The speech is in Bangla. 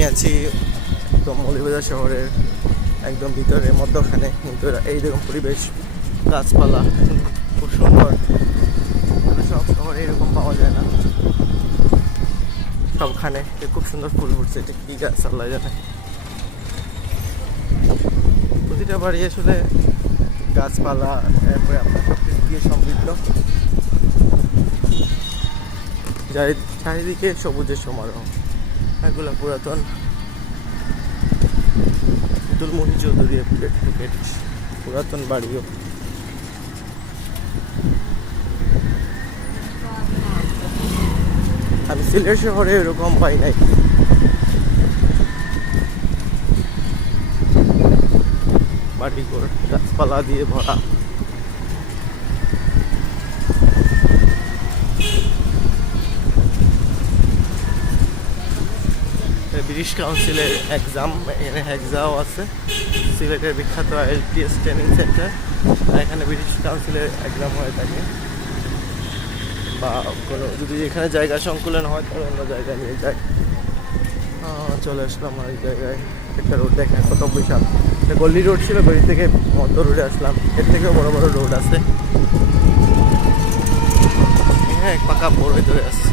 আমি আছি একদম মৌলভীবাজার শহরের একদম ভিতরে মধ্যখানে, কিন্তু এইরকম পরিবেশ, গাছপালা খুব সুন্দর। সব শহরে এরকম পাওয়া যায় না। সবখানে খুব সুন্দর ফুল ফুটছে, এটা কি গাছ আল্লাহ জানে। প্রতিটা বাড়ি আসলে গাছপালা, এরপরে আপনার সব কিছু দিয়ে সমৃদ্ধ। চারিদিকে সবুজের সমারোহ। এগুলো পুরাতন আব্দুল মহিন চৌধুরী অ্যাডভোকেট পুরাতন বাড়িও। আমি সিলেট শহরে এরকম পাই নাই। বাড়িঘর গাছপালা দিয়ে ভরা। ব্রিটিশ কাউন্সিলের এক্সাম, এখানে হেক্সাও আছে, সিলেটের বিখ্যাত IELTS ট্রেনিং সেন্টার। এখানে ব্রিটিশ কাউন্সিলের এক্সাম হয়ে থাকে, বা কোনো যদি এখানে জায়গা সংকুলন হয় তাহলে অন্য জায়গায় নিয়ে যায়। চলে আসলাম অনেক জায়গায়। একটা রোড দেখেন কত বিশাল, এটা গল্লি রোড ছিল, গলি থেকে মধ্য রোডে আসলাম। এর থেকেও বড় বড় রোড আছে, হ্যাঁ পাকা বড় ধরে আসছে।